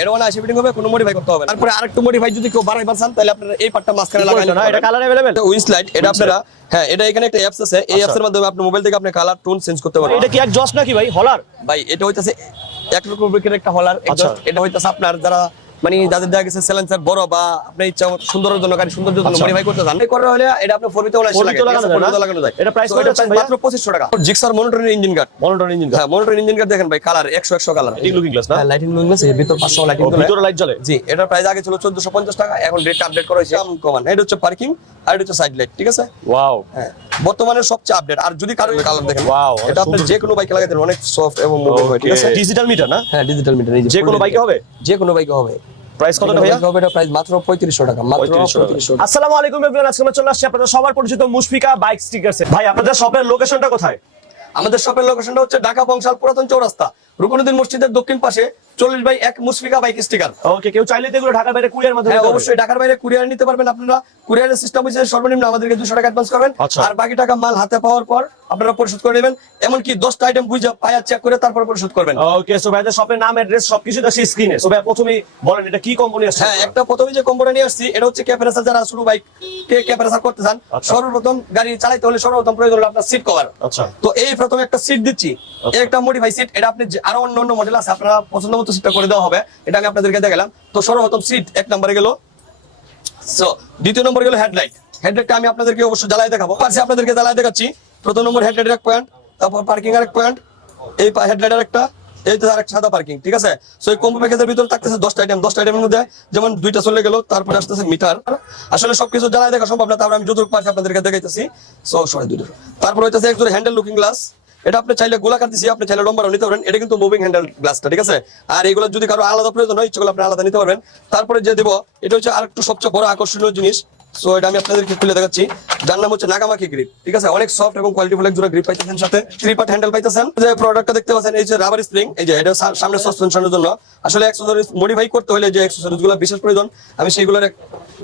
এটা 180 ফিটিং হবে, কোনো মডিফাই করতে হবে না। তারপরে আরেকটু মডিফাই যদি কেউ বাড়াইবার চান তাহলে আপনারা এই পার্টটা মাঝখানে লাগাইতে না, পারবেন। এটা কালার अवेलेबल। এটা উইন্স লাইট, এটা আপনারা হ্যাঁ, এটা এখানে একটা অ্যাপস আছে, এই অ্যাপসের মাধ্যমে আপনি মোবাইল থেকে আপনি কালার টোন চেঞ্জ করতে পারবেন। এটা কি এক্সস্ট নাকি ভাই হলার? ভাই এটা হইতাছে এক রকমের একটা হলার এক্সস্ট। এটা হইতাছে আপনার যারা মানে যাদের দেখা গেছে সাইলেন্সার বড় বা আপনি ইচ্ছা সুন্দরের জন্য গাড়ি সৌন্দর্যের জন্য মডিফাই করতে চান, এই করা হলে এটা আপনি ফোরবিতে লাগানো যায়। এটা প্রাইস কত আছে ভাই? মাত্র 2500 টাকা। জিক্সার মনিটরিং ইঞ্জিন গার্ড, হ্যাঁ মনিটরিং ইঞ্জিন গার্ড দেখেন ভাই, colour 100 colour, lighting looking glass না? হ্যাঁ লাইটিং লুকিং গ্লাস, এর ভিতর 500 লাইটিং জ্বলে, ভিতরে লাইট জ্বলে। জি এটার প্রাইস আগে ছিল 1450 টাকা, এখন রেট আপডেট করা হয়েছে কমান। এটা হচ্ছে পার্কিং আর এটা হচ্ছে সাইড লাইট, ঠিক আছে? ওয়াও, হ্যাঁ বর্তমানে সবচেয়ে আপডেট। আর যদি কারো কালার দেখেন, ওয়াও, এটা আপনি যে কোনো বাইকে লাগাতে অনেক সফট এবং মুভিং হয়, ঠিক আছে? ডিজিটাল মিটার না? হ্যাঁ ডিজিটাল মিটার, যে কোনো বাইকে হবে? যে কোনো বাইকে হবে। প্রাইস কত ভাইয়া? এটা প্রাইস মাত্র 3500 টাকা, মাত্র 3500 টাকা। আসসালামু আলাইকুম এভরিওয়ান, আজকে আমরা চলে আসছি আপনাদের সবার পরিচিত মুশফিকা বাইক স্টিকারসে। ভাই আপনাদের শপের লোকেশনটা কোথায়? আমাদের শপের লোকেশনটা হচ্ছে ঢাকা বংশাল পুরাতন চৌরাস্তা, রুকনুদ্দিন মসজিদের দক্ষিণ পাশে 40/1 মুশফিকা বাইক স্টিকার। ওকে, কেউ চাইলে তো এগুলো ঢাকার বাইরে কুরিয়ার মাধ্যমে হ্যাঁ অবশ্যই ঢাকার বাইরে কুরিয়ার নিতে পারবেন আপনারা। কুরিয়ারের সিস্টেম হচ্ছে সর্বনিম্ন আমাদেরকে 200 টাকা অ্যাডভান্স করবেন, আর বাকি টাকা মাল হাতে পাওয়ার পর আপনারা পরিশোধ করে নেবেন। এমনকি 10টা আইটেম বুঝে পায়া চেক করে তারপর পরিশোধ করবেন। ওকে, সো ভাইদের শপের নাম, অ্যাড্রেস সবকিছু আছে স্ক্রিনে। সো ভাই প্রথমেই বলেন এটা কি কোম্পানি আছে? হ্যাঁ একটা প্রথমে যে কোম্পানি নিয়ে আসছি এটা হচ্ছে ক্যাপারেসার। যারা শুরু বাইক কে ক্যাপারেসার করতে চান, সর্বপ্রথম গাড়ি চালাইতে হলে সর্বপ্রথম প্রয়োজন হলো আপনার সিট কভার। আচ্ছা, তো এই প্রথমে একটা সিট দিচ্ছি, এই একটা মডিফাই সিট। এটা আপনি আরো অন্য মডেল আছে, আপনারা পছন্দ মতো সিটটা করে দেওয়া হবে, এটা আমি আপনাদেরকে দেখালাম। তো সর্বপ্রথম সিট এক নম্বরে গেল। সো দ্বিতীয় নম্বর গেল হেডলাইট। হেডলাইটটা আমি আপনাদেরকে অবশ্যই জ্বালাই দেখাবো, পাশে আপনাদেরকে জ্বালাই দেখাচ্ছি। প্রথম নম্বর হেডলাইটের এক পয়েন্ট, তারপর পার্কিং এর এক পয়েন্ট, এই হেডলাইটের একটা, এই তো আরেকটা সাদা পার্কিং, ঠিক আছে? সো এই কম্বো প্যাকেজের ভিতরে থাকতেছে 10টা আইটেম। 10টা আইটেমের মধ্যে যেমন 2টা চলে গেল, তারপরে আসতেছে মিটার। আসলে সবকিছু জ্বালাই দেখা সম্ভব না, তারপর আমি যতটুকু পারছি আপনাদেরকে দেখাইতেছি। সো সরি দুটো। তারপর হইতেছে একজোড়া হ্যান্ডেল লুকিং গ্লাস। এটা আপনি চাইলে গোলাকার দিছি, আপনি চাইলে লম্বা নিতে পারবেন। এটা কিন্তু মুভিং হ্যান্ডেল গ্লাসটা, ঠিক আছে? আর এগুলো যদি কারো আলাদা প্রয়োজন হয়, ইচ্ছা করলে আপনি আলাদা নিতে পারবেন। তারপরে যে দেবো এটা হচ্ছে আরেকটু সবচেয়ে বড় আকর্ষণীয় জিনিস। সো এটা আমি আপনাদেরকে খুলে দেখাচ্ছি, যার নাম হচ্ছে নাগামাকি গ্রিপ, ঠিক আছে? অনেক সফট এবং কোয়ালিটিফুল এক জোড়া গ্রিপ পাইতেছেন, সাথে 3 পার্ট হ্যান্ডেল পাইতেছেন। যে প্রোডাক্টটা দেখতে পাচ্ছেন, এই যে রাবার স্প্রিং, এই যে এটা সামনে সাসপেনশনের জন্য। আসলে অ্যাকসেসরিজ মডিফাই করতে হলে যে অ্যাকসেসরিজ গুলো বিশেষ প্রয়োজন, আমি সেইগুলোর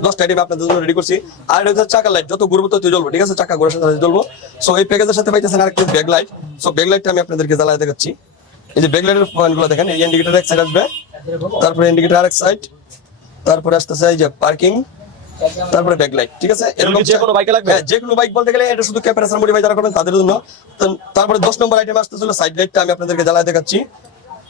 10টা আইটেম আপনাদের জন্য রেডি করছি। আর এটা হচ্ছে চাকা লাইট, যত ঘুরবো তত জ্বলবো, ঠিক আছে? চাকা ঘোরার সাথে জ্বলবো। সো এই প্যাকেজের সাথে পাইতেছেন আরেকটু ব্যাক লাইট। সো ব্যাক লাইটটা আমি আপনাদেরকে জ্বালায় দেখাচ্ছি। এই যে ব্যাক লাইটের পয়েন্টগুলো দেখেন, এই ইন্ডিকেটর এক সাইড আসবে, তারপরে ইন্ডিকেটর আরেক সাইড, তারপরে আসতেছে এই যে পার্কিং, তারপরে ব্যাকলাইট, ঠিক আছে? এরকম যে কোনো বাইকে লাগবে? হ্যাঁ যে কোনো বাইক বলতে গেলে এটা শুধু ক্যাপারেসার মডিফাই যারা করবেন তাদের জন্য। তারপরে 10 নম্বর আইটেম আসতেছিল সাইড লাইটটা, আমি আপনাদেরকে জ্বালায় দেখাচ্ছি।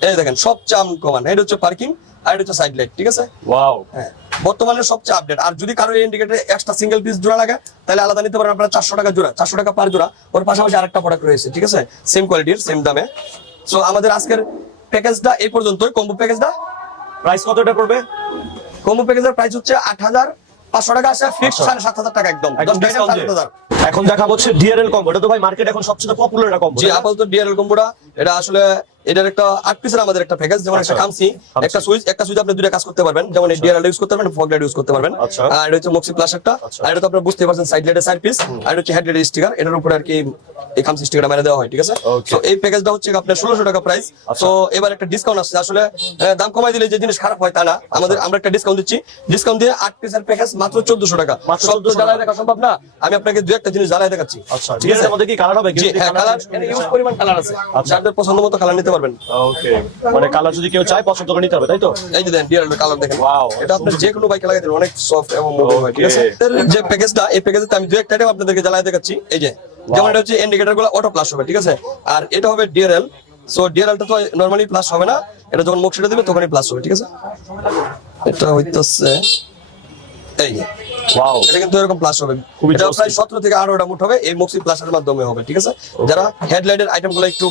এই দেখেন সবচেয়ে কমন, এটা হচ্ছে পার্কিং আর এটা হচ্ছে সাইড লাইট, ঠিক আছে? ওয়াও, হ্যাঁ বর্তমানে সবচেয়ে আপডেট। আর যদি কারো ইন্ডিকেটর এক্সট্রা সিঙ্গেল পিস জোড়া লাগে তাহলে আলাদা নিতে পারেন আপনারা 400 টাকা জোড়া, 400 টাকা পার জোড়া। ওর পাশাপাশি আরেকটা প্রোডাক্ট রয়েছে, ঠিক আছে? সেম কোয়ালিটির সেম দামে। সো আমাদের আজকের প্যাকেজটা এই পর্যন্তই। কম্বো প্যাকেজটা প্রাইস কতটা পড়বে? কম্বো প্যাকেজের প্রাইস হচ্ছে 8500 টাকা, আছে ফিক্স 7500 টাকা একদম। 10টা আইটেম 7000। এখন দেখা হচ্ছে ডিআরএল কম্বো। এটা তো ভাই মার্কেট এখন সবচেয়ে পপুলার একটা কম্বো। জি আপাতত ডিআরএল কম্বোটা, এটা আসলে এটার একটা 8 পিসের আমাদের একটা প্যাকেজ। যেমন একটা খামসি, একটা সুইচ আপনি দুইটা কাজ করতে পারবেন, যেমন এই ডিআরএল ইউজ করতে পারবেন, ফগ লাইট ইউজ করতে পারবেন। আর এটা হচ্ছে মক্সি প্লাস একটা, আর এটা তো আপনারা বুঝতে পারছেন সাইড লাইটের সাইড পিস, আর এটা হচ্ছে হেড লাইটের স্টিকার। এটার উপরে আর কি এই খামসি স্টিকারটা মেরে দেওয়া হয়, ঠিক আছে? সো এই প্যাকেজটা হচ্ছে আপনার 1600 টাকা প্রাইস। সো এবার একটা ডিসকাউন্ট আসছে। আসলে দাম কমাই দিলে যে জিনিস খারাপ হয় তা না, আমরা একটা ডিসকাউন্ট দিচ্ছি। ডিসকাউন্ট দিয়ে 8 পিসের প্যাকেজ মাত্র 1400 টাকা। সব তো জ্বালায় দেখা সম্ভব না, আমি আপনাকে দুই একটা জিনিস জ্বালায় দেখাচ্ছি। আচ্ছা, ডিআরএল এর মধ্যে কি কালার হবে? জি হ্যাঁ, কালার এর ইউজ পরিমাণ কালার আছে, যাদের পছন্দ মতো কালার নিতে পারবেন। ওকে, মানে কালার যদি কেউ চায় পছন্দ করে নিতে হবে, তাই তো? এই যে দেন ডিআরএল কালার দেখেন, ওয়াও, এটা আপনি যে কোনো বাইকে লাগাতে অনেক সফট এবং মুভিং হয়, ঠিক আছে? যে প্যাকেজটা, এই প্যাকেজে আমি দুই একটা আইটেম আপনাদেরকে জ্বালায় দেখাচ্ছি। এই যে যেমন এটা হচ্ছে ইন্ডিকেটর গুলো অটো প্লাস হবে, ঠিক আছে? আর এটা হবে ডিআরএল। সো ডিআরএলটা তো নরমালি প্লাস হবে না, এটা যখন মক্সিটা দিবে তখনই প্লাস হবে, ঠিক আছে? এটা হইতেছে এই যে ওয়াও, এটা কিন্তু এরকম প্লাস হবে। এটা প্রায় 17 থেকে 18টা মুট হবে, এই মক্সি প্লাসের মাধ্যমে হবে, ঠিক আছে? যারা হেডলাইটের আইটেমগুলো একটু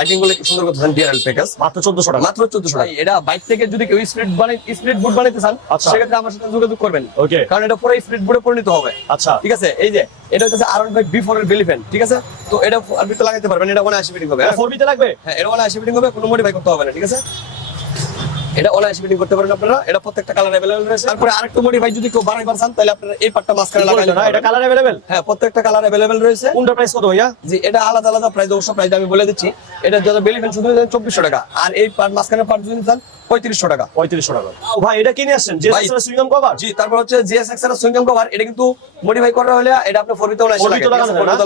আইটেমগুলো একটু সুন্দর করতে চান, ডিআরএল প্যাকেজ মাত্র 1400 টাকা। মাত্র 1400 টাকা। এটা বাইক থেকে যদি কেউ স্প্লিট বুট বানাইতে চান, সেক্ষেত্রে আমার সাথে যোগাযোগ করবেন। ওকে, কারণ এটা পুরো স্প্লিট বুটে পরিণত হবে। আচ্ছা, ঠিক আছে? এই যে এটা হচ্ছে R15 B4 এর বেলি ফ্যান, ঠিক আছে? তো এটা আর ভিতরে লাগাইতে পারবেন। এটা 180 ফিটিং হবে। এটা 4B তে লাগবে? হ্যাঁ এটা 180 ফিটিং হবে, কোনো মডিফাই করতে হবে না, ঠিক আছে? এটা 180 ফিটিং করতে পারেন আপনারা। এটা প্রত্যেকটা কালার अवेलेबल রয়েছে। তারপরে আরেকটু মডিফাই যদি কেউ বাড়াইবার চান তাহলে আপনারা এই পার্টটা মাঝখানে লাগাইতে না, পারবেন। এটা কালার अवेलेबल? হ্যাঁ প্রত্যেকটা কালার अवेलेबल রয়েছে। কোনটা প্রাইস কত ভাইয়া? জি এটা আলাদা আলাদা প্রাইস, অবশ্য প্রাইস আমি বলে দিচ্ছি। এটা যত বেলি ফ্যান শুধু 2400 টাকা, আর এই পার্ট মাঝখানে পার্ট যদি চান 3500 টাকা। 3500 টাকা। ও ভাই এটা কিনে আসছেন জেএসএক্স এর সুইংগাম কভার? জি তারপর হচ্ছে জিএসএক্স এর সুইংগাম কভার। এটা কিন্তু মডিফাই করা হলে এটা আপনি ফোরবিতে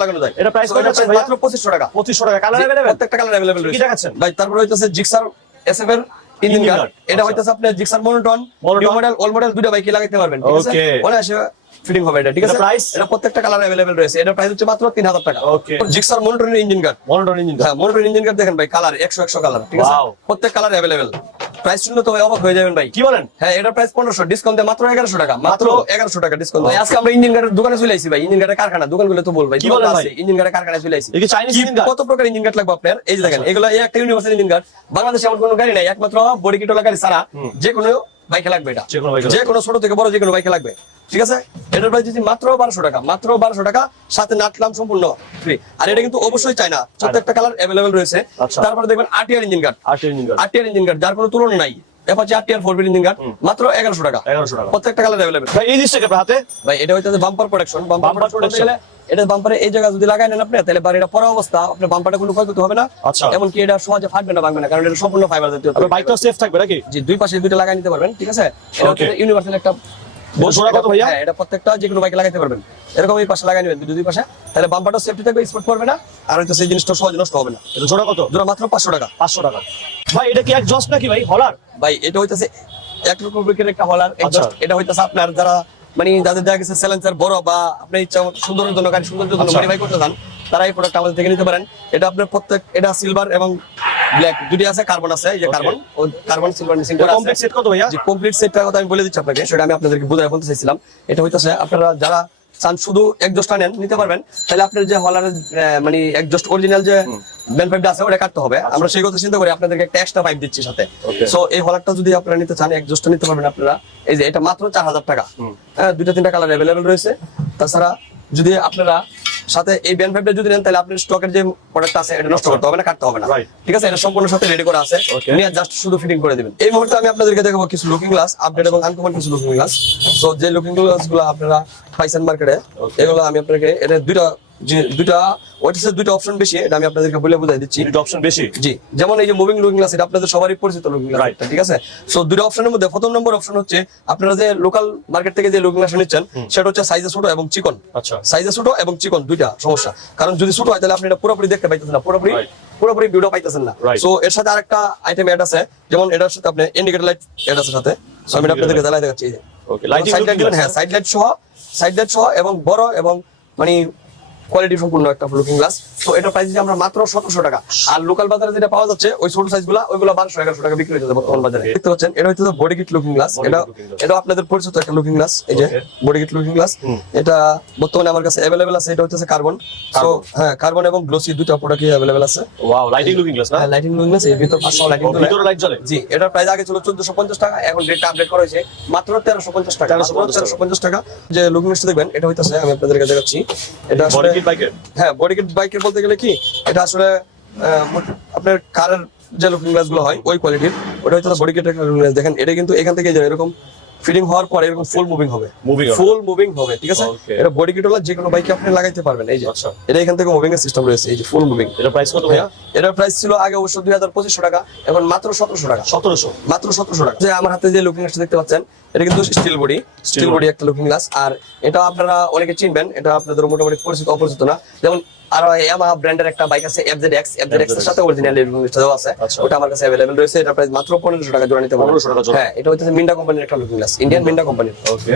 লাগানো যায়। এটা প্রাইস কত আছে ভাইয়া? মাত্র 2500 টাকা। 2500 টাকা। Colour available? প্রত্যেকটা কালার अवेलेबल রয়েছে। কি দেখাচ্ছেন ভাই তারপর হচ্ছে জিক্সার এসএফ এর ইঞ্জিন Engine গার্ড guard, এটা আচ্ছা। হইতাছে আপনার Gixxer monotone Monoton। New model old model দুটো বাইকে লাগাইতে পারবেন ঠিক আছে Okay। ওটা আসে ফিটিং হবে এটা ঠিক আছে এটা price? এটা প্রত্যেকটা কালার अवेलेबल রয়েছে এটা প্রাইস হচ্ছে মাত্র 3000 টাকা Okay। জিক্সার মনোটনের ইঞ্জিন গার্ড মনোটন ইঞ্জিন হ্যাঁ মোটর ইঞ্জিন গার্ড দেখেন ভাই কালার 100 কালার ঠিক আছে Wow। প্রত্যেক কালার अवेलेबल প্রাইস শুনলে তো ভাই অবাক হয়ে যাবেন ভাই কি বলেন? হ্যাঁ এটা প্রাইস 1500 ডিসকাউন্ট দিয়ে মাত্র 1100 টাকা মাত্র মাত্র? 1100 টাকা ডিসকাউন্ট ভাই আজকে আমরা ইঞ্জিন গার্ডের দোকানে চলে আইছি ভাই ইঞ্জিন গার্ডের কারখানা দোকানগুলো তো বল ভাই কি বলেন ভাই? ইঞ্জিন গার্ডের কারখানায় চলে আইছি এটা কি চাইনিজ ইঞ্জিন গার্ড? কত প্রকার ইঞ্জিন গার্ড লাগবে আপনার এই যে দেখেন এগুলো এই একটা ইউনিভার্সাল ইঞ্জিন গার্ড বাংলাদেশে এমন কোনো গাড়ি নাই একমাত্র বডি কিট গাড়ি ছাড়া যে কোনো বাইকে লাগবে এটা যে কোনো বাইকে যে কোনো ছোট থেকে বড় যে কোনো বাইকে লাগবে ঠিক আছে এটার প্রাইস দিচ্ছি মাত্র 1200 টাকা মাত্র 1200 টাকা সাথে নাটলাম সম্পূর্ণ ফ্রি আর এটা কিন্তু অবশ্যই চাই না প্রত্যেকটা কালার अवेलेबल রয়েছে আচ্ছা। তারপরে দেখবেন আরটিআর ইঞ্জিন গার্ড আর engine guard RTR engine guard যার কোনো তুলনা নাই অ্যাপাচি আরটিআর 4 ইঞ্জিন গার্ড মাত্র 1100 টাকা 1100 টাকা। প্রত্যেকটা কালার अवेलेबल ভাই এই জিনিসটা কি আপনার হাতে? ভাই এটা হইতাছে bumper protection Bumper bumper protection protection। গেলে এটা বাম্পারে এই জায়গা যদি লাগাই নেন আপনি তাহলে বাড়িটা পড়া অবস্থা আপনার বাম্পারটা কোনো ক্ষয়ক্ষতি হবে না আচ্ছা। এমনকি এটা সহজে ফাটবে না ভাঙবে না কারণ এটা সম্পূর্ণ ফাইবার জাতীয় আপনার বাইকটা সেফ থাকবে নাকি? জি দুই পাশে দুইটা লাগাই নিতে পারবেন ঠিক আছে এটা হচ্ছে Okay। ইউনিভার্সাল একটা জোড়া কত ভাইয়া? হ্যাঁ এটা প্রত্যেকটা যে কোনো বাইকে লাগাইতে পারবেন এরকম এই পাশে লাগাই নেবেন দুই পাশে তাহলে বাম্পারটা সেফটি থাকবে স্পট পড়বে না আর হয়তো সেই জিনিসটা সহজে নষ্ট হবে না এটা জোড়া কত? জোড়া মাত্র 500 টাকা 500 টাকা। ভাই এটা কি একজস্ট নাকি ভাই? হলার? ভাই এটা হইতাছে এক রকম ব্রেকের একটা হলার এক্সস্ট এটা হইতাছে আপনার যারা মানে যাদের দেখা গেছে সাইলেন্সার বড় বা আপনি ইচ্ছা মতো সুন্দরের জন্য গাড়ি সৌন্দর্যের জন্য আচ্ছা। মডিফাই করতে চান তারা এই প্রোডাক্ট আমাদের থেকে নিতে পারেন এটা আপনার প্রত্যেক এটা সিলভার এবং ব্ল্যাক দুটি আছে কার্বন আছে এই যে Okay। কার্বন ও কার্বন সিলভার মিক্সিং এটা করা কমপ্লিট আছে সেট কত ভাইয়া? যে কমপ্লিট সেটটার কথা আমি বলে দিচ্ছি আপনাকে সেটা আমি আপনাদেরকে বুঝাই বলতে চাইছিলাম এটা হইতাছে আপনারা যারা চান শুধু একজস্টটা নেন নিতে পারবেন তাহলে আপনার যে হলারের মানে একজস্ট অরিজিনাল যে ব্যান্ড পাইপটা আছে ওটা কাটতে হবে আমরা সেই কথা চিন্তা করি আপনাদেরকে একটা এক্সট্রা পাইপ দিচ্ছি সাথে Okay। সো এই হলারটা যদি আপনারা নিতে চান একজস্টটা নিতে পারবেন আপনারা এই যে এটা মাত্র 4000 টাকা হ্যাঁ দুইটা তিনটা কালার अवेलेबल রয়েছে তাছাড়া যদি আপনারা সাথে এই ব্যান্ড পাইপটা যদি নেন তাহলে আপনার স্টকের যে প্রোডাক্ট আছে এটা নষ্ট করতে হবে না কাটতে হবে না Right। ঠিক আছে এটা সম্পূর্ণ সাথে রেডি করা আছে Okay। নিয়ে জাস্ট শুধু ফিটিং করে দিবেন এই মুহূর্তে আমি আপনাদেরকে দেখাবো কিছু লুকিং গ্লাস আপডেট এবং আনকমন কিছু লুকিং গ্লাস সো যে লুকিং গ্লাস গুলো আপনারা পাইছেন মার্কেটে Okay। এগুলো আমি আপনাকে এটা দুইটা ওইটাতে দুইটা অপশন বেশি এটা আমি আপনাদেরকে বলে বুঝাই দিচ্ছি দুটো অপশন বেশি। জি যেমন এই যে মুভিং লুকিং গ্লাস এটা আপনাদের সবারই পরিচিত লুকিং গ্লাস Right। ঠিক আছে সো দুটো অপশনের মধ্যে প্রথম নম্বর অপশন হচ্ছে আপনারা যে লোকাল মার্কেট থেকে যে লুকিং গ্লাস নিচ্ছেন সেটা হচ্ছে সাইজে ছোট এবং চিকন আচ্ছা। সাইজে ছোট এবং চিকন দুইটা সমস্যা কারণ যদি ছোট হয় তাহলে আপনি এটা পুরোপুরি দেখতে পাইতেছেন না পুরোপুরি Right। পুরোপুরি ভিডিও পাইতেছেন না Right। সো এর সাথে আরেকটা আইটেম অ্যাড আছে যেমন এটার সাথে আপনি ইন্ডিকেটর লাইট অ্যাড আছে সাথে সো আমি আপনাদেরকে জ্বালাই দেখাচ্ছি এই যে Okay, lighting side looking light glass, হ্যাঁ সাইড লাইট সহ এবং বড় এবং মানে কোয়ালিটি সম্পূর্ণ একটা লুকিং গ্লাস তো এটা প্রাইস যে আমরা মাত্র 1700 টাকা আর লোকাল বাজারে যেটা পাওয়া যাচ্ছে ওই ছোট সাইজগুলো ওইগুলো 1200-1100 টাকা বিক্রি হচ্ছে বর্তমান বাজারে দেখতে পাচ্ছেন এটা হচ্ছে body kit looking glass Body এটা kit looking glass। এটা আপনাদের পরিচিত একটা লুকিং গ্লাস এই যে Okay। Body kit looking glass এটা বর্তমানে আমার কাছে अवेलेबल আছে এটা হচ্ছে কার্বন সো হ্যাঁ কার্বন এবং গ্লোসি দুটো প্রোডাক্টই अवेलेबल আছে ওয়াও লাইটিং লুকিং গ্লাস না? হ্যাঁ লাইটিং লুকিং গ্লাস এর ভিতর 500 লাইটিং ভিতরে লাইট জ্বলে? জি এটার প্রাইস আগে ছিল 1450 টাকা এখন রেটটা আপডেট করা হয়েছে মাত্র 1350 টাকা 1350 টাকা যে লুকিং গ্লাসটা দেখবেন এটা হইতাছে আমি আপনাদেরকে দেখাচ্ছি এটা বডি আসলে কিট বাইকের? হ্যাঁ বডি কিট বাইকের বলতে গেলে কি এটা আসলে আপনার কারের যে লুকিং গ্লাস গুলো হয় ওই কোয়ালিটির ওটা হচ্ছে বডি কিটের লুকিং গ্লাস দেখেন এটা কিন্তু এখান থেকে যে এরকম ফিটিং হওয়ার পরে এরকম ফুল মুভিং হবে Moving হবে। ফুল মুভিং হবে ঠিক আছে Okay। এটা বডি কিট হলো যে কোনো বাইকে আপনি লাগাইতে পারবেন এই যে আচ্ছা। এটা এখান থেকে মুভিং এর সিস্টেম রয়েছে এই যে ফুল মুভিং এটা প্রাইস কত ভাইয়া? এটার প্রাইস ছিল আগে অবশ্য 2500 টাকা এখন মাত্র 1700 টাকা 1700। মাত্র 1700 টাকা যে আমার হাতে যে লুকিং গ্লাসটা দেখতে পাচ্ছেন এটা কিন্তু স্টিল বডি স্টিল বডি একটা লুকিং গ্লাস আর এটা আপনারা অনেকে চিনবেন এটা আপনাদের মোটামুটি পরিচিত অপরিচিত না যেমন আর ইয়ামাহা ব্র্যান্ডের একটা বাইক আছে FZX এর সাথে অরিজিনাল লুকিং গ্লাসটা দেওয়া আছে আচ্ছা। ওটা আমার কাছে अवेलेबल রয়েছে এটা প্রাইস মাত্র 1500 টাকা জোড়া নিতে পারবেন 1500 টাকা জোড়া। হ্যাঁ এটা হচ্ছে মিন্ডা কোম্পানির একটা লুকিং গ্লাস ইন্ডিয়ান মিন্ডা কোম্পানির ওকে।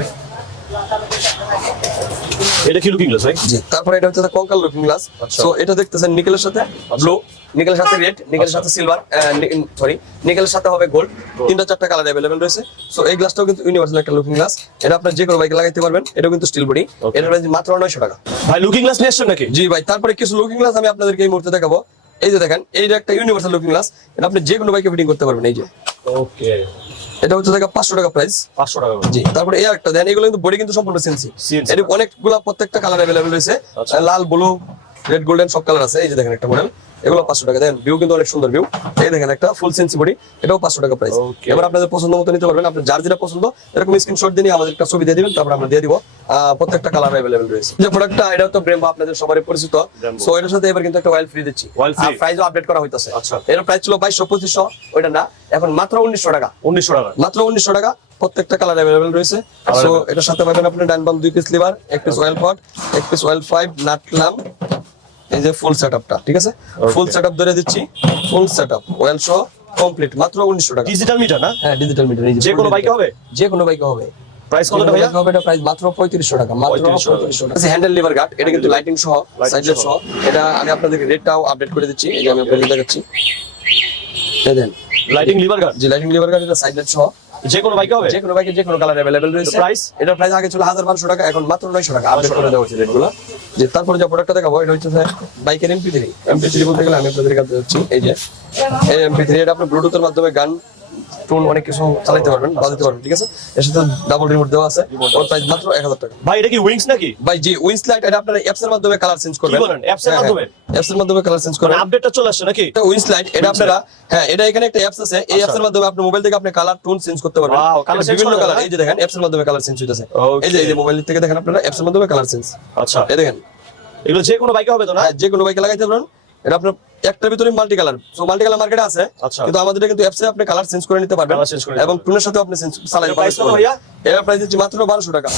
এটা কি লুকিং গ্লাস ভাই? জি তারপরে এটা হচ্ছে কঙ্কাল লুকিং গ্লাস আচ্ছা। সো এটা দেখতেছেন নিকেলের সাথে ব্লু নিকেলের সাথে রেড নিকেলের সাথে সিলভার সরি নিকেলের সাথে হবে গোল্ড তিনটা চারটা কালার अवेलेबल রয়েছে সো এই গ্লাসটাও কিন্তু ইউনিভার্সাল একটা লুকিং গ্লাস এটা আপনি যে কোনো বাইকে লাগাইতে পারবেন এটাও কিন্তু স্টিল বডি Okay। এটার প্রাইস মাত্র 900 টাকা ভাই লুকিং গ্লাস নিয়ে আসছেন নাকি? জি ভাই তারপরে কিছু লুকিং গ্লাস আমি আপনাদেরকে এই মুহূর্তে দেখাবো এই যে দেখেন এইটা একটা ইউনিভার্সাল লুকিং গ্লাস এটা আপনি যে কোনো বাইকে ফিটিং করতে পারবেন এই যে ওকে। এটা হচ্ছে দেখা 500 টাকা প্রাইস 500 টাকা করে। জি তারপরে এই একটা দেন এগুলো কিন্তু বডি কিন্তু সম্পূর্ণ সেন্সি CNC এর অনেকগুলা প্রত্যেকটা কালার अवेलेबल রয়েছে আচ্ছা। লাল ব্লু রেড গোল্ডেন সব কালার আছে এই যে দেখেন একটা মডেল এগুলো 500 টাকা দেন ভিউ কিন্তু অনেক সুন্দর ভিউ এই দেখেন একটা ফুল সেন্সি বডি এটাও 500 টাকা প্রাইস Okay। এবার আপনাদের পছন্দ মতো নিতে পারবেন আপনার যার যেটা পছন্দ এরকম স্ক্রিনশট দিয়ে আমাদের একটা ছবি দিয়ে দিবেন তারপর আমরা দিয়ে দিব প্রত্যেকটা কালার अवेलेबल রয়েছে যে প্রোডাক্টটা এটা তো ব্রেম্বো আপনাদের সবারই পরিচিত Brembo। সো এটার সাথে এবার কিন্তু একটা অয়েল ফ্রি দিচ্ছি Oil free? আর প্রাইসও আপডেট করা হইতাছে আচ্ছা। এর প্রাইস ছিল 2200 2500 ওইটা না এখন মাত্র 1900 টাকা 1900 টাকা। মাত্র 1900 টাকা প্রত্যেকটা কালার अवेलेबल রয়েছে সো এটার সাথে পাবেন আপনি ডান বাম 2 পিস লিভার 1 পিস অয়েল পট 1 piece oil pipe nut lamp এই যে ফুল সেটআপটা ঠিক আছে ফুল সেটআপ ধরে দিচ্ছি ফুল সেটআপ অয়েল সহ কমপ্লিট মাত্র 1900 টাকা। ডিজিটাল মিটার না? হ্যাঁ ডিজিটাল মিটার। যে কোনো বাইকে হবে? যে কোনো বাইকে হবে। প্রাইস কতটা ভাইয়া? হবে এটা প্রাইস মাত্র 3500 টাকা, মাত্র 3500 টাকা। হ্যান্ডেল লিভার গার্ড, এটা কিন্তু লাইটিং সহ, সাইড লাইট সহ। এটা আমি আপনাদেরকে রেটটাও আপডেট করে দিচ্ছি, এই যে আমি আপনাদের দেখাচ্ছি। এই দেন লাইটিং লিভার গার্ড, যে লাইটিং লিভার গার্ড, এটা সাইড লাইট সহ। যে কোনো বাইকে হবে? যে কোনো বাইকে যে কোনো কালার अवेलेबल রয়েছে। প্রাইস? এটার প্রাইস আগে ছিল 1200 টাকা, এখন মাত্র 900 টাকা আপডেট করে দেওয়া হয়েছে রেটগুলো। যে তারপরে যে প্রোডাক্টটা দেখাবো এটা হচ্ছে বাইকের এমপি3 বলতে গেলে আমি আপনাদের কাছে দিচ্ছি। এই যে এই এমপি3, এটা আপনি ব্লুটুথের মাধ্যমে গান টোন অনেক কিছু চালাতে পারবেন, বাজাতে পারবেন, ঠিক আছে। এর সাথে ডাবল রিমোট দেওয়া আছে, ওর প্রাইস মাত্র 1000 টাকা। ভাই এটা কি উইংস নাকি? ভাই জি উইংস লাইট, এটা আপনারা অ্যাপস এর মাধ্যমে কালার চেঞ্জ করবেন। কি বলেন? অ্যাপস এর মাধ্যমে? অ্যাপস এর মাধ্যমে কালার চেঞ্জ করবেন। আপডেটটা চলে আসছে নাকি? এটা উইংস লাইট, এটা আপনারা হ্যাঁ এটা এখানে একটা অ্যাপস আছে, এই অ্যাপস এর মাধ্যমে আপনি মোবাইল থেকে আপনি কালার টোন চেঞ্জ করতে পারবেন। Wow, color change বিভিন্ন করা কালার, যায়? এই যে দেখেন অ্যাপস এর মাধ্যমে কালার চেঞ্জ হইতাছে। Okay. এই যে মোবাইল থেকে দেখেন আপনারা অ্যাপস এর মাধ্যমে কালার চেঞ্জ। আচ্ছা, এই দেখেন এগুলো যে কোনো বাইকে হবে তো না? হ্যাঁ যে কোনো বাইকে লাগাইতে পারবেন। এটা আপনার একটার ভিতরে multi colour, so multi colour মার্কেটে আছে, আচ্ছা। কিন্তু আমাদের কিন্তু অ্যাপসে আপনি কালার চেঞ্জ করে নিতে পারবেন Color change করে নিতে এবং টুনের সাথে আপনি চেঞ্জ চালাতে প্রাইস কত পারবেন। ভাইয়া? এর প্রাইস হচ্ছে মাত্র 1200 টাকা।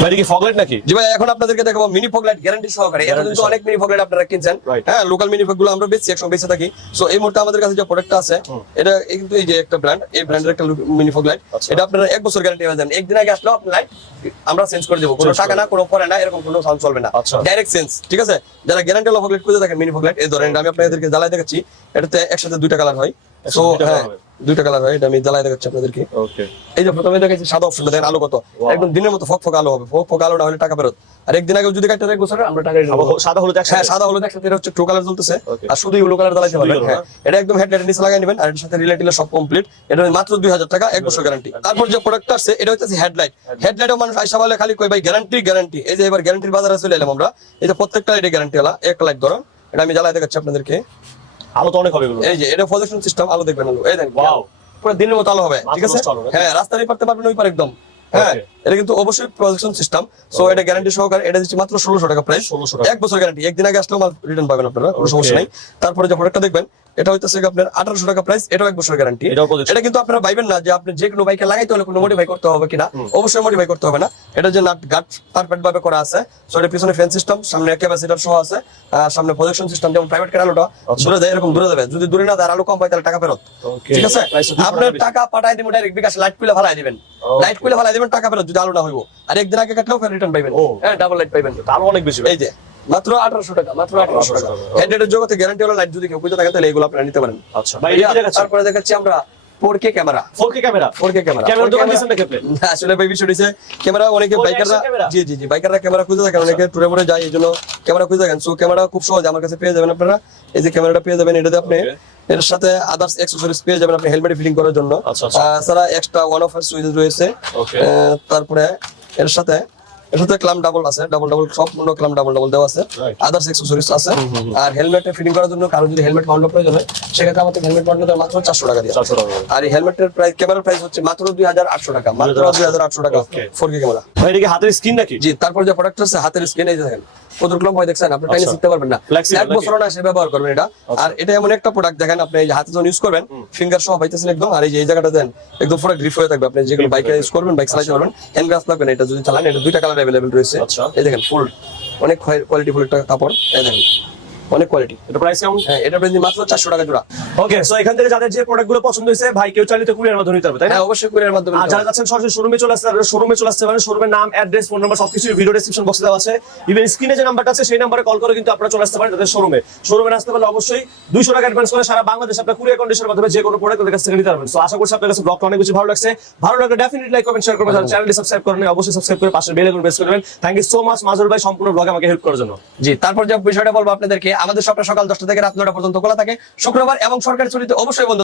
ভাই এটা কি ফগ লাইট নাকি? জি ভাই, এখন আপনাদেরকে দেখাবো মিনি ফগ লাইট গ্যারান্টি সহকারে। এটা কিন্তু অনেক মিনি ফগ লাইট আপনারা কিনছেন, Right. হ্যাঁ লোকাল মিনি ফগ গুলো আমরা বেচছি, একসময় বেচে থাকি। সো এই মুহূর্তে আমাদের কাছে যে প্রোডাক্টটা আছে এটা কিন্তু এই যে একটা ব্র্যান্ড, এই ব্র্যান্ডের একটা মিনি ফগ লাইট। আচ্ছা। এটা আপনারা 1 বছর গ্যারান্টি পাবেন। একদিন আগে আসলেও আপনি লাইট আমরা চেঞ্জ করে দেব, কোনো Change টাকা করে না, কোনো পরে না, এরকম কোনো সাউন্ড চলবে না, আচ্ছা। ডাইরেক্ট চেঞ্জ, ঠিক আছে। যারা গ্যারান্টি ফগ লাইট খুঁজে থাকেন মিনি ফগ লাইট, এই ধরেন আমি আপনাদেরকে জ্বালাই দেখাচ্ছি। এটাতে একসাথে দুইটা কালার হয়। সো দুইটা হ্যাঁ colour হবে। দুইটা কালার হয়, এটা আমি জ্বালাই দেখাচ্ছি আপনাদেরকে। ওকে, এই যে প্রথমে দেখাচ্ছি সাদা অপশনটা, দেখেন আলো কত, একদম দিনের মতো ফক ফক আলো হবে। ফক ফক আলোটা হলে টাকা ফেরত। আর একদিন আগে যদি কাটতে 1 বছর আমরা টাকা দিয়ে দেব। সাদা হলুদ হ্যাঁ একসাথে? সাদা হলুদ একসাথে, এটা হচ্ছে ট্রু কালার চলতেছে, Okay. আর শুধু ইউলো কালার জ্বালাইতে পারবেন। শুধু হ্যাঁ এটা একদম হেডলাইটের নিচে লাগিয়ে নেবেন, আর এর সাথে রিলেটিভ সব কমপ্লিট। এটা মাত্র 2000 টাকা, 1 বছর গ্যারান্টি। তারপর যে প্রোডাক্টটা আছে এটা হচ্ছে হেডলাইট। হেডলাইটও মানুষ আইসা বলে খালি কই ভাই গ্যারান্টি গ্যারান্টি। এই যে এবার গ্যারান্টির বাজারে চলে এলাম আমরা। এই যে প্রত্যেকটা লাইটে গ্যারান্টি ওলা, এক লাইট ধরো, এটা আমি জ্বালাই দেখাচ্ছি আপনাদেরকে। আলো তো অনেক হবে এগুলো। এই যে এটা প্রজেকশন সিস্টেম, আলো দেখবেন আলো, এই দেখেন Wow. পুরো দিনের মতো আলো হবে, ঠিক আছে। মাত্র আলো, হ্যাঁ রাস্তায় পারতে পারবেন ওই পার একদম। হ্যাঁ Okay. এটা কিন্তু অবশ্যই প্রজেকশন সিস্টেম। সো এটা গ্যারান্টি সহকারে, এটা দিচ্ছি মাত্র 1600 টাকা প্রাইস। 1600 টাকা। 1 বছর গ্যারান্টি, একদিন আগে আসলেও মাল রিটার্ন পাবেন আপনারা, কোনো সমস্যা নাই। তারপরে যে প্রোডাক্টটা দেখবেন এটা হইতেছে আপনার 1800 টাকা প্রাইস, এটাও 1 বছর গ্যারান্টি। এটাও projection। এটা কিন্তু আপনারা ভাইবেন না যে আপনি যে কোনো বাইকে লাগাইতে হলে কোনো মডিফাই করতে হবে কিনা, অবশ্যই মডিফাই করতে হবে না। এটা যে নাট গাট পারফেক্ট ভাবে করা আছে। সো এটা পিছনে ফ্যান সিস্টেম, সামনে ক্যাপাসিটর সহ আছে, আর সামনে প্রজেকশন সিস্টেম, যেমন প্রাইভেট কার আলোটা দূরে যায় এরকম দূরে যাবে, যদি দূরে না যায় আর আলো কম পায় তাহলে টাকা ফেরত, Okay. ঠিক আছে। Price হচ্ছে আপনার বেশি। টাকা পাঠাই দিবেন ডাইরেক্ট বিকাশ, লাইট খুলে ফালাই দিবেন, লাইট খুলে ফালাই দিবেন, টাকা ফেরত যদি আলো না হইব। আর একদিন আগে কাটলেও ফের রিটার্ন পাইবেন, ও। হ্যাঁ ডাবল লাইট পাইবেন। আলো অনেক বেশি। এই যে মাত্র 1800 টাকা, মাত্র 1800 টাকা। হেডলাইটের জগতে গ্যারান্টি হলো লাইট যদি কেউ বুঝে থাকেন তাহলে এগুলো আপনারা নিতে পারেন। আচ্ছা ভাই এটা কি দেখাচ্ছেন? তারপরে দেখাচ্ছি আমরা 4K camera. 4K camera? 4K camera. ক্যামেরার দোকান দিয়েছেন নাকি আপনি? না, আসলে ভাই বিষয় হইছে ক্যামেরা অনেকে Full বাইকাররা, action camera? জি জি জি বাইকাররা ক্যামেরা খুঁজে থাকেন, অনেকে টুরে পরে যায়, এইজন্য ক্যামেরা খুঁজে থাকেন। সো ক্যামেরা খুব সহজ আমার কাছে পেয়ে যাবেন আপনারা। এই যে ক্যামেরাটা পেয়ে যাবেন, এটাতে আপনি এর সাথে আদার্স অ্যাকসেসরিজ পেয়ে যাবেন আপনি হেলমেট ফিটিং করার জন্য। আচ্ছা, আচ্ছা। তাছাড়া এক্সট্রা ওয়ান অফ সুইচ রয়েছে। Okay. তারপরে এর সাথে ক্লাম ডাবল আছে, ডাবল সব ক্লাম ডাবল দেওয়া আছে, Right. আদার্স অ্যাকসেসরিজ আছে। আর হেলমেটে ফিটিং করার জন্য কারো যদি হেলমেট মাউন্ট প্রয়োজন হয় সেক্ষেত্রে আমাদের হেলমেট মাউন্ট মাত্র 400 টাকা দিয়ে। 400 টাকা। আর এই হেলমেটের প্রাইস, ক্যামেরার প্রাইস হচ্ছে মাত্র 2800 টাকা, মাত্র 2800 টাকা। Okay. 4K camera. ভাই এটা কি হাতের স্ক্রিন নাকি? জি তারপর যে প্রোডাক্ট আছে হাতের স্ক্রিন, এই যে দেখেন কত ক্লম হয় দেখছেন, আপনি টাইনে আচ্ছা। শিখতে পারবেন না, Flexible 1 বছর না সে ব্যবহার করবেন এটা। আর এটা এমন একটা প্রোডাক্ট দেখেন, আপনি এই যে হাতে যখন ইউজ করবেন ফিঙ্গার সহ পাইতেছেন একদম, আর এই যে এই জায়গাটা দেন একদম পুরো গ্রিপ হয়ে থাকবে, আপনি যেগুলো বাইকে ইউজ করবেন, বাইক চালাতে পারবেন, হ্যান্ড গ্লাস লাগবে না এটা যদি চালান। এটা দুইটা কালার अवेलेबल রয়েছে। আচ্ছা। এই দেখেন ফুল অনেক কোয়ালিটি ফুল একটা কাপড়, এই দেখেন অনেক কোয়ালিটি। এটা প্রাইস কেমন? হ্যাঁ এটা প্রাইস মাত্র 400 টাকা জোড়া। ওকে, সো এখান থেকে যাদের যে প্রোডাক্টগুলো পছন্দ হয়েছে ভাই কেউ চাইলে তো কুরিয়ার মাধ্যমে নিতে পারবে, তাই না? হ্যাঁ অবশ্যই কুরিয়ার মাধ্যমে আর নিতে যারা পারবেন। যাচ্ছেন সরাসরি শোরুমে চলে আসতে পারেন, শোরুমে চলে আসতে পারেন। শোরুমের নাম, অ্যাড্রেস, ফোন নাম্বার সবকিছু ভিডিও ডেসক্রিপশন বক্সে দেওয়া আছে। ইভেন স্ক্রিনে যে নাম্বারটা আছে সেই নাম্বারে কল করে কিন্তু আপনারা চলে আসতে পারেন তাদের শোরুমে। শোরুমে আসতে পারলে অবশ্যই 200 টাকা অ্যাডভান্স করে সারা বাংলাদেশ আপনারা কুরিয়ার কন্ডিশনের মাধ্যমে যে কোনো প্রোডাক্ট ওদের কাছ থেকে নিতে পারবেন। সো আশা করছি আপনাদের কাছে ব্লগটা অনেক বেশি ভালো লাগছে। ভালো লাগলে ডেফিনেটলি লাইক কমেন্ট শেয়ার করবেন, চ্যানেলটি সাবস্ক্রাইব করেন অবশ্যই সাবস্ক্রাইব করে পাশের বেল আইকন প্রেস করবেন। থ্যাংক ইউ সো মাচ মাজুর ভাই সম্পূর্ণ ব্লগে আমাকে হেল্প করার জন্য। জি তারপর যে বিষয়টা বলবো আপনাদেরকে, আমাদের সবটা সকাল 10টা থেকে রাত 9টা পর্যন্ত খোলা থাকে, শুক্রবার এবং সরকারি ছুটিতে অবশ্যই বন্ধ।